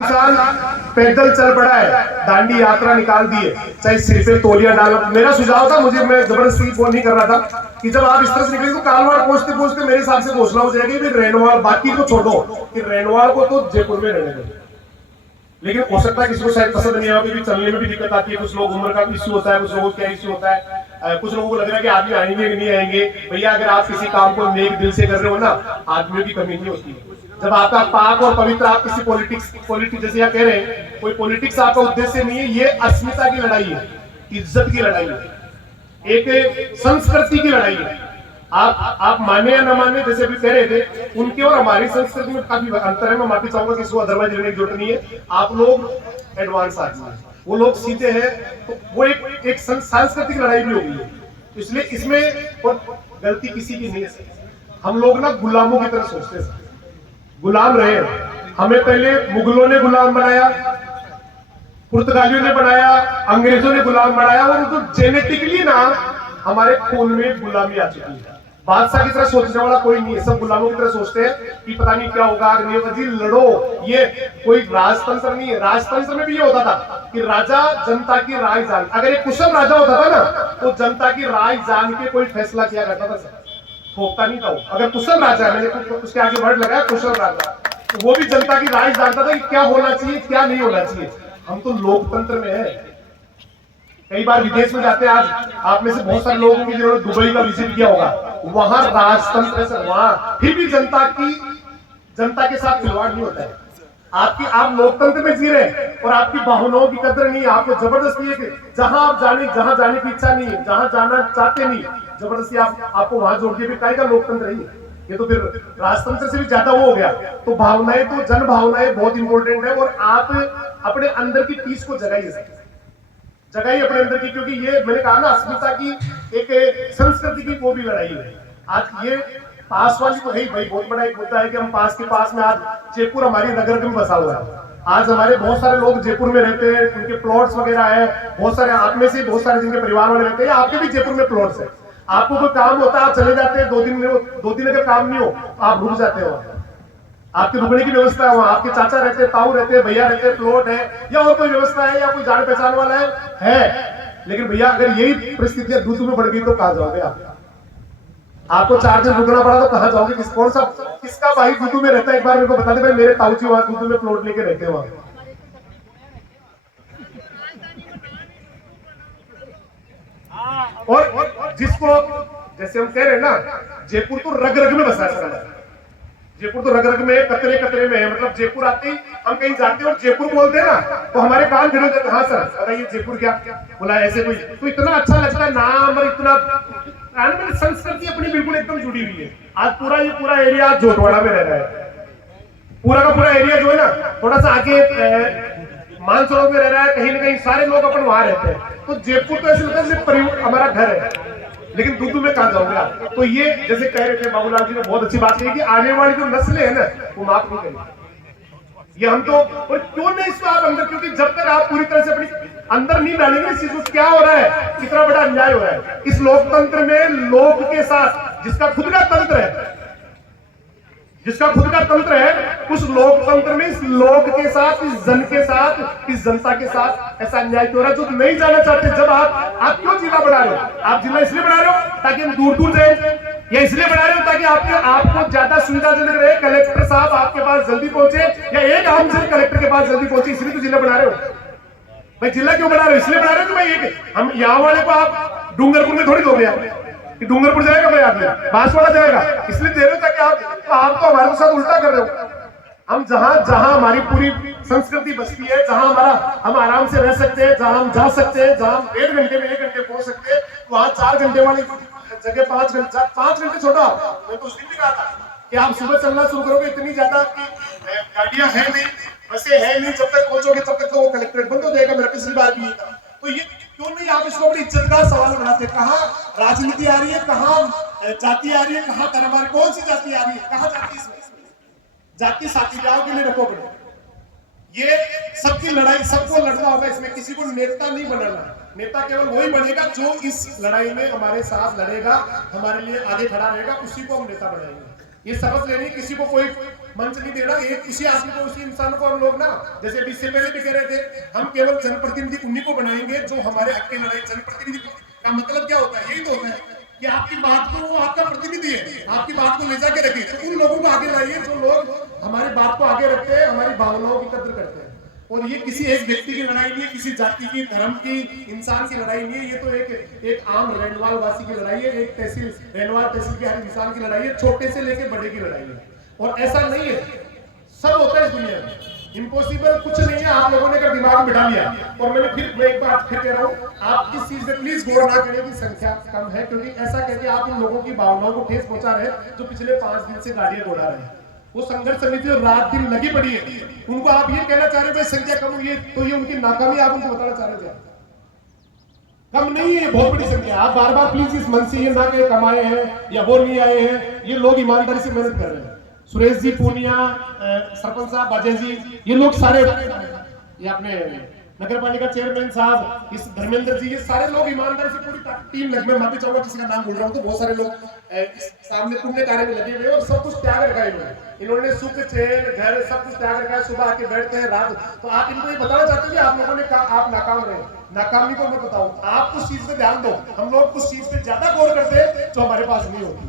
साल पैदल चल पड़ा है, दांडी यात्रा निकाल दी है, चाहे सिर पे तौलिया डाला। मेरा सुझाव था, मैं जबरदस्ती फोन नहीं कर रहा था कि जब आप इस तरह से निकले तो कालवाड़ पहुंचते पहुंचते मेरे हिसाब से घोषणा हो जाएगी फिर रेनवाल, बाकी को छोड़ो कि रेनवाल को तो जयपुर में रहने दो। लेकिन हो सकता है किसी को शायद पसंद नहीं होगा, चलने में भी दिक्कत आती है, कुछ लोग उम्र का इश्यू होता है, कुछ लोगों को क्या इश्यू होता है, कुछ लोगों को लग रहा है कि आदमी आएंगे कि नहीं आएंगे। भैया अगर आप किसी काम को नेक दिल से कर रहे हो ना, आदमियों की कमी नहीं होती है। जब आपका पाक और पवित्र, आप किसी पॉलिटिक्स जैसे यहाँ कह रहे हैं, कोई पॉलिटिक्स आपका उद्देश्य नहीं है, ये अस्मिता की लड़ाई है, इज्जत की लड़ाई है, एक संस्कृति की लड़ाई है। आप माने या न माने, जैसे अभी कह रहे थे, उनके और हमारी संस्कृति में काफी अंतर है। मैं माफी चाहूंगा कि इसको अदरवाइज लेने की जरूरत नहीं है। आप लोग एडवांस आदमी हैं, वो लोग सीधे हैं, तो वो एक सांस्कृतिक लड़ाई भी होगी। तो इसलिए इसमें गलती किसी की नहीं है। हम लोग ना गुलामों की तरह सोचते हैं, गुलाम रहे। हमें पहले मुगलों ने गुलाम बनाया, पुर्तगालियों ने बनाया, अंग्रेजों ने गुलाम बनाया, और तो जेनेटिकली ना हमारे खून में गुलामी आ चुकी है। बादशाह की तरह सोचने वाला कोई नहीं है, सब गुलामों की तरह सोचते हैं कि पता नहीं क्या होगा, जी लड़ो। ये कोई राजतंत्र नहीं है। राजतंत्र में भी ये होता था कि राजा जनता की राय जान, अगर एक कुशल राजा होता था ना, तो जनता की राय जान के कोई फैसला किया करता था, थोपता नहीं था वो। अगर कुशल राजा है, मैंने उसके आगे वर्ड लगाया कुशल राजा, तो वो भी जनता की राय जानता था कि क्या होना चाहिए क्या नहीं होना चाहिए। हम तो लोकतंत्र में है। कई बार विदेश में जाते हैं, आज आप में से बहुत सारे लोगों की जिन्होंने दुबई का विजिट किया होगा, वहां राजतंत्र से, वहां फिर भी जनता के साथ खिलवाड़ नहीं होता है। आप लोकतंत्र में जी रहे हैं और आपकी भावनाओं की कदर नहीं है। आपको जबरदस्ती है कि जहां जाने की इच्छा नहीं है, जहां जाना चाहते नहीं, जबरदस्ती आपको वहां जोड़ दिया। फिर का लोकतंत्र है ये तो फिर राजतंत्र से भी ज्यादा वो हो गया। तो भावनाएं, तो जन भावनाएं बहुत इंपॉर्टेंट है, और आप अपने अंदर की पीस को जगाइए अपने अंदर की, क्योंकि ये मैंने कहा ना, अस्मिता की एक संस्कृति की वो भी लड़ाई है। आज ये पास वाली तो है भाई, बहुत बड़ा एक मुद्दा है कि हम पास के पास में, आज जयपुर हमारी नगर में बसा हुआ है। आज हमारे बहुत सारे लोग जयपुर में रहते हैं, उनके प्लॉट्स वगैरह है, बहुत सारे आप में से बहुत सारे जिनके परिवार वाले रहते हैं, आपके भी जयपुर में प्लॉट्स है। आपको कोई काम होता है, आप चले जाते हैं, 2 दिन अगर काम नहीं हो आप रुक जाते हो। आपके रुकने की व्यवस्था है, वहां आपके चाचा रहते हैं, ताऊ रहते हैं, भैया रहते हैं, प्लॉट है या और कोई व्यवस्था है, या कोई जान पहचान वाला है। लेकिन भैया अगर यही परिस्थितियां दूध में बढ़ गई तो कहां जाओगे आप? आपको 4 दिन रुकना पड़ा तो कहां जाओगे? किसका भाई दूधू में रहता है? एक बार मेरे को बता दे भाई, मेरे ताऊ जी वहां दूधू में प्लॉट लेके रहते हैं वहां। और जिसको, जैसे हम कह रहे हैं ना, जयपुर तो रग रग में बसा है। जयपुर तो रग रग में, कतरे कतरे में है। मतलब जयपुर आते ही हम कहीं जाते हैं और जयपुर बोलते हैं ना, तो हमारे कान खड़े हो जाते हैं। हाँ सर बताइए जयपुर क्या बोला, ऐसे कोई तो इतना अच्छा लगता है नाम, और इतना संस्कृति अपनी बिल्कुल एकदम जुड़ी हुई है। आज ये पूरा एरिया जोटवाड़ा में रह रहा है, पूरा का पूरा एरिया जो है ना, थोड़ा सा आगे मानसरोवर में रह रहा है, कहीं ना कहीं सारे लोग अपन वहां रहते हैं। तो जयपुर तो ऐसे लगता है हमारा घर है, लेकिन दूधू में कहां जाओगे आप? तो ये जैसे कह रहे थे बाबूलाल जी ने, बहुत अच्छी बात कही कि आने वाली जो नस्लें है ना, वो माफ नहीं करेंगे। ये हम तो, और क्यों नहीं इसको आप अंदर, क्योंकि जब तक आप पूरी तरह से अपनी अंदर नहीं डालेंगे इस चीज को, क्या हो रहा है, कितना बड़ा अन्याय हो रहा है इस लोकतंत्र में। लोक के साथ जिसका खुद का तंत्र है, उस लोकतंत्र में इस लोक के साथ, इस जन के साथ, इस जनता के साथ ऐसा अन्याय हो रहा है जो नहीं जाना चाहते। जब आप क्यों जिला बना रहे हो? आप जिला इसलिए बना रहे हो ताकि हम दूर दूर जाए, या इसलिए बना रहे हो ताकि आपको ज्यादा सुविधाजनक रहे, कलेक्टर साहब आपके पास जल्दी पहुंचे, या एक आम जन कलेक्टर के पास जल्दी पहुंचे, इसलिए तो जिला बना रहे हो भाई। जिला क्यों बना रहे हो? इसलिए बना रहे हो कि भाई हम यहाँ वाले को आप डूंगरपुर में थोड़ी दोगे कि डूंगरपुर जाएगा भाई, आदमी बांसवाड़ा जाएगा, इसलिए दे रहे हो ताकि आप तो हमारे साथ उल्टा कर रहे हो। हम जहां हमारी पूरी संस्कृति बसती है, जहां हम आराम से रह सकते हैं, जहां हम जा सकते हैं, जहां हम 1.5 घंटे में 1 घंटे पहुंच सकते हैं, वहां 4 घंटे वाली जगह 5 घंटे छोड़ा। मैं तो उस दिन भी कहा था कि आप सुबह चलना शुरू करोगे, इतनी ज्यादा गाड़ियां है नहीं, बसें है नहीं, जब तक पहुंचोगे तब तक तो वो कलेक्ट्रेट बंद हो जाएगा। मेरा पिछली बार भी ये था। तो ये क्यों नहीं आप इसको अपनी इज्जत का सवाल बनाते? कहाँ राजनीति आ रही है, कहाँ जाति आ रही है, कहाँ धर्म आ रही है? कौन सी जाति आ रही है? कहाँ जाति? जाति साथीदारों के लिए रखो अपने। ये सबकी लड़ाई, सबको लड़ना होगा इसमें, किसी को नेता नहीं बनाना। नेता केवल वही बनेगा जो इस लड़ाई में हमारे साथ लड़ेगा, हमारे लिए आगे खड़ा रहेगा, उसी को हम नेता बनाएंगे। ये शपथ लेनी, किसी को कोई मंच नहीं देना। एक किसी आदमी को, उसी इंसान को हम लोग ना, जैसे अभी इससे पहले भी कह रहे थे, हम केवल जनप्रतिनिधि उन्हीं को बनाएंगे जो हमारे हक की लड़ाई। जनप्रतिनिधि का मतलब क्या होता है? यही तो होता है कि आपकी बात को, वो आपका प्रतिनिधि है, आपकी बात को ले जाके रखिए। तो उन लोगों को आगे लाइए जो लोग हमारी बात को आगे रखते हैं, हमारी भावनाओं की कद्र करते हैं। और ये किसी एक व्यक्ति की लड़ाई नहीं है, किसी जाति की, धर्म की, इंसान की लड़ाई नहीं है। ये तो एक आम रेंडवाल वासी की लड़ाई है, एक तहसील, रेंडवाल तहसील के हर इंसान की लड़ाई है, छोटे से लेकर बड़े की लड़ाई है। और ऐसा नहीं है, सब होता है इस दुनिया में, इम्पॉसिबल कुछ नहीं है। आप लोगों ने अगर दिमाग बिठा लिया, और मैं एक बात फिर कह रहा हूँ, आप इस चीज में प्लीज गौर ना करें कि संख्या कम है, क्योंकि ऐसा करके आप उन लोगों की भावनाओं को ठेस पहुंचा रहे हैं जो पिछले 5 दिन से गाड़ियां दौड़ा रहे हैं। वो संघर्ष समिति और रात दिन लगी पड़ी है, उनको आप ये कहना चाह रहे हैं संख्या कम हुई है, तो ये उनकी नाकामी आप उनको बताना चाह रहे हैं? कम नहीं है, बहुत बड़ी संख्या। आप बार बार प्लीज इस मन से ये ना कि कम आए हैं या वो नहीं आए हैं। ये लोग ईमानदारी से मेहनत कर रहे हैं। सुरेश जी पूनिया, सरपंच साहब बाजे जी, ये लोग सारे, ये अपने नगर पालिका चेयरमैन साहब, इस धर्मेंद्र जी, ये सारे लोग ईमानदारी से, पूरी टीम लग में, मैं भी चाहूंगा किसी का नाम भूल रहा हूँ तो बहुत सारे लोग सामने पुण्य कार्य में लगे हुए और सब कुछ त्याग रखा है इन्होंने सुख चैन घर सब कुछ त्याग रखा है। सुबह आके बैठते हैं, रात। तो आप इनको ये बताना चाहते हैं कि आप लोगों ने कहा आप नाकाम रहे? नाकामी को मैं बताऊं, आप उस चीज पे ध्यान दो। हम लोग उस चीज पे ज्यादा गौर करते हैं जो हमारे पास नहीं होती,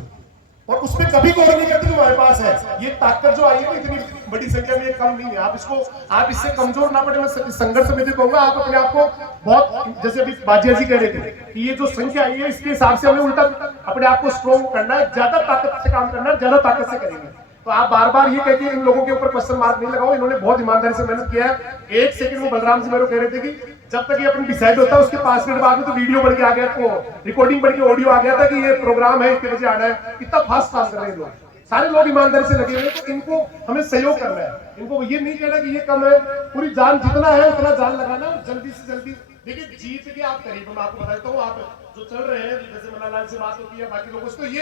और उस पर कभी गौर नहीं करते जो हमारे पास है। ये ताकत जो आई है इतनी बड़ी संख्या में, ये कम नहीं है। आप इससे कमजोर ना पड़े। मैं संघर्ष समिति कहूंगा, आप अपने आप को बहुत, जैसे अभी बाजिया जी कह रहे थे कि ये जो संख्या आई है इसके हिसाब से हमें उल्टा अपने आप को स्ट्रॉन्ग करना है, ज्यादा ताकत से काम करना है, ज्यादा ताकत से करेंगे। तो आप बार बार ये कहते हैं इन लोगों के ऊपर क्वेश्चन मार्क नहीं लगाओ, इन्होंने बहुत ईमानदारी से मेहनत किया है। एक सेकंड में बलराम जी मेरे को कह रहे थे कि जब तक ये अपन डिसाइड होता है उसके 5 मिनट बाद में तो वीडियो बढ़ के आ गया, तो रिकॉर्डिंग बढ़ के ऑडियो आ गया था कि ये प्रोग्राम है, इतने बजे आना है। इतना फास्ट काम कर रहे हैं लोग, सारे लोग ईमानदारी से लगे हुए हैं। तो इनको हमें सहयोग करना है, इनको ये नहीं कहना कि ये कम है। पूरी जान जितना है उतना जान लगाना, जल्दी से जल्दी। देखिए जीत के आप करीब, मैं आपको बताता हूँ, आप जो चल रहे हैं, जैसे मनालाल से बात होती है बाकी लोगों से, तो ये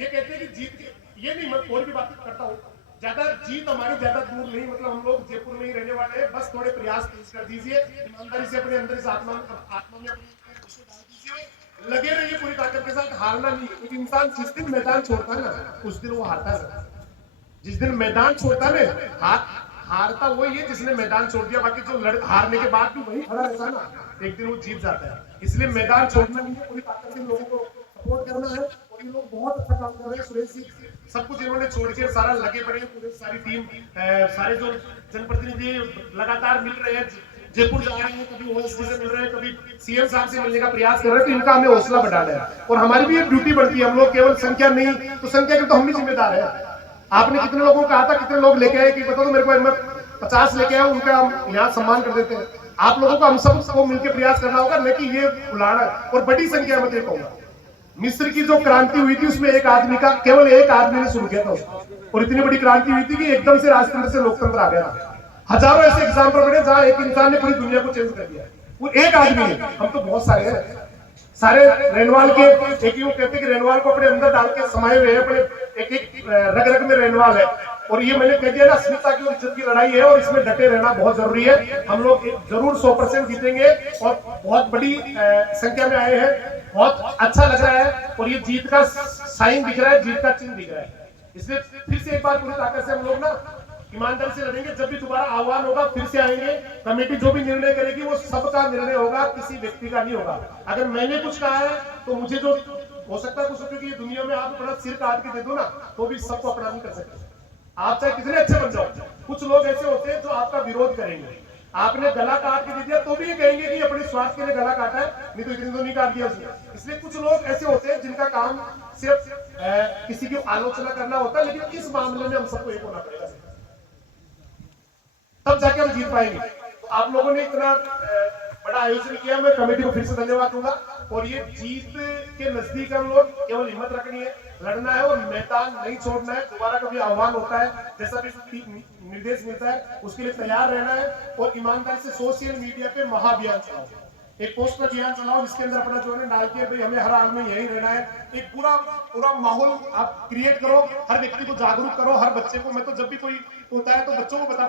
कहते हैं कि जीत, ये नहीं, मैं और भी बात करता हूँ, ज्यादा जीत हमारी ज्यादा दूर नहीं, मतलब हम लोग जयपुर में ही रहने वाले हैं। बस थोड़े प्रयास कर दीजिए, ईमानदारी से अपने अंदर इस आत्मा में लगे रहिए पूरी ताकत के साथ। हारना नहीं। एक इंसान जिस दिन मैदान छोड़ता है ना, उस दिन वो हारता है। जिस दिन मैदान छोड़ता है ना, हारता वही है जिसने मैदान छोड़ दिया। बाकी जो हारने के बाद भी वही खड़ा रहता है ना, एक दिन वो जीत जाता है। इसलिए मैदान छोड़ना नहीं है, पूरी ताकत से लोगों को सपोर्ट करना है। और ये लोग बहुत अच्छा काम कर रहे हैं। सुरेश जी सब कुछ इन्होंने छोड़ के सारा लगे पड़े हैं, पूरी सारी टीम, सारे जो जनप्रतिनिधि लगातार मिल रहे हैं, जयपुर जा रहे हैं, कभी ओएसडी से मिल रहे हैं, कभी सीएम साहब से मिलने का प्रयास कर रहे हैं। तो इनका हमें हौसला बढ़ाना है, और हमारी भी एक ड्यूटी बनती है। हम लोग केवल संख्या नहीं, तो संख्या के तो हम भी जिम्मेदार है। आपने कितने लोगों को कहा था, कितने लोग लेके आए कि बता दो मेरे को, मैं 50 लेके आया, उनका हम यहाँ सम्मान कर देते हैं। आप लोगों को हम सबको मिलकर प्रयास करना होगा, न कि ये बुलाना। और बड़ी संख्या में देखो, मिस्र की जो क्रांति हुई थी उसमें एक आदमी का, केवल एक आदमी ने शुरू किया था उसको, और इतनी बड़ी क्रांति हुई थी कि एकदम से राजतंत्र से लोकतंत्र आ गया था। हजारों ऐसे एग्जाम्पल बने जहां एक इंसान ने पूरी दुनिया को चेंज कर दिया। वो एक आदमी है, हम तो बहुत सारे हैं। सारे रेनवाल के, एक ही वो कहते हैं कि रेनवाल को अपने अंदर डाल के समाये हुए हैं, अपने एक रग रग में रेनवाल है। और ये मैंने कह दिया ना, अस्मिता की और इज्जत की लड़ाई है, और इसमें डटे रहना बहुत जरूरी है। हम लोग जरूर 100% जीतेंगे, और बहुत बड़ी संख्या में आए हैं। बहुत अच्छा लग रहा है, और ये जीत का साइन दिख रहा है, जीत का चिन्ह दिख रहा है। इसलिए फिर से एक बार पूरी ताकत से हम लोग ना ईमानदारी से लड़ेंगे। जब भी दोबारा आह्वान होगा फिर से आएंगे। कमेटी जो भी निर्णय करेगी वो सबका निर्णय होगा, किसी व्यक्ति का नहीं होगा। अगर मैंने कुछ कहा है तो मुझे जो हो सकता है कुछ, क्योंकि ये दुनिया में आप अपना सिर काट के दे दो ना, तो भी सबको अपना नहीं कर सकते। आप चाहे कितने अच्छे बन जाओ, कुछ लोग ऐसे होते हैं जो आपका विरोध करेंगे। आपने गला काट के दे दिया तो भी ये कहेंगे कि अपने स्वार्थ के लिए गला काटा है, नहीं तो इतनी तो नहीं काट दिया उसने। इसलिए कुछ लोग ऐसे होते हैं जिनका काम सिर्फ किसी की आलोचना करना होता है, लेकिन इस मामले में हम सबको एक होना पड़ेगा, तब जाके हम जीत पाएंगे। तो आप लोगों ने इतना बड़ा आयोजन किया, मैं कमेटी को फिर से धन्यवाद दूंगा। और ये जीत के नजदीक हम लोग केवल हिम्मत रखनी है, लड़ना है, और मैदान नहीं छोड़ना है। दोबारा कभी आह्वान होता है, जैसा भी निर्देश मिलता है, उसके लिए तैयार रहना है। और ईमानदारी से सोशल मीडिया पे महाअभियान चलाओ, एक पोस्टर अभियान चलाओ, जिसके अंदर अपना जो है डाल के भाई हमें हर हाल में यही रहना है। एक पूरा माहौल आप क्रिएट करो, हर व्यक्ति को जागरूक करो, हर बच्चे को। मैं तो जब भी कोई होता है तो बच्चों को बताता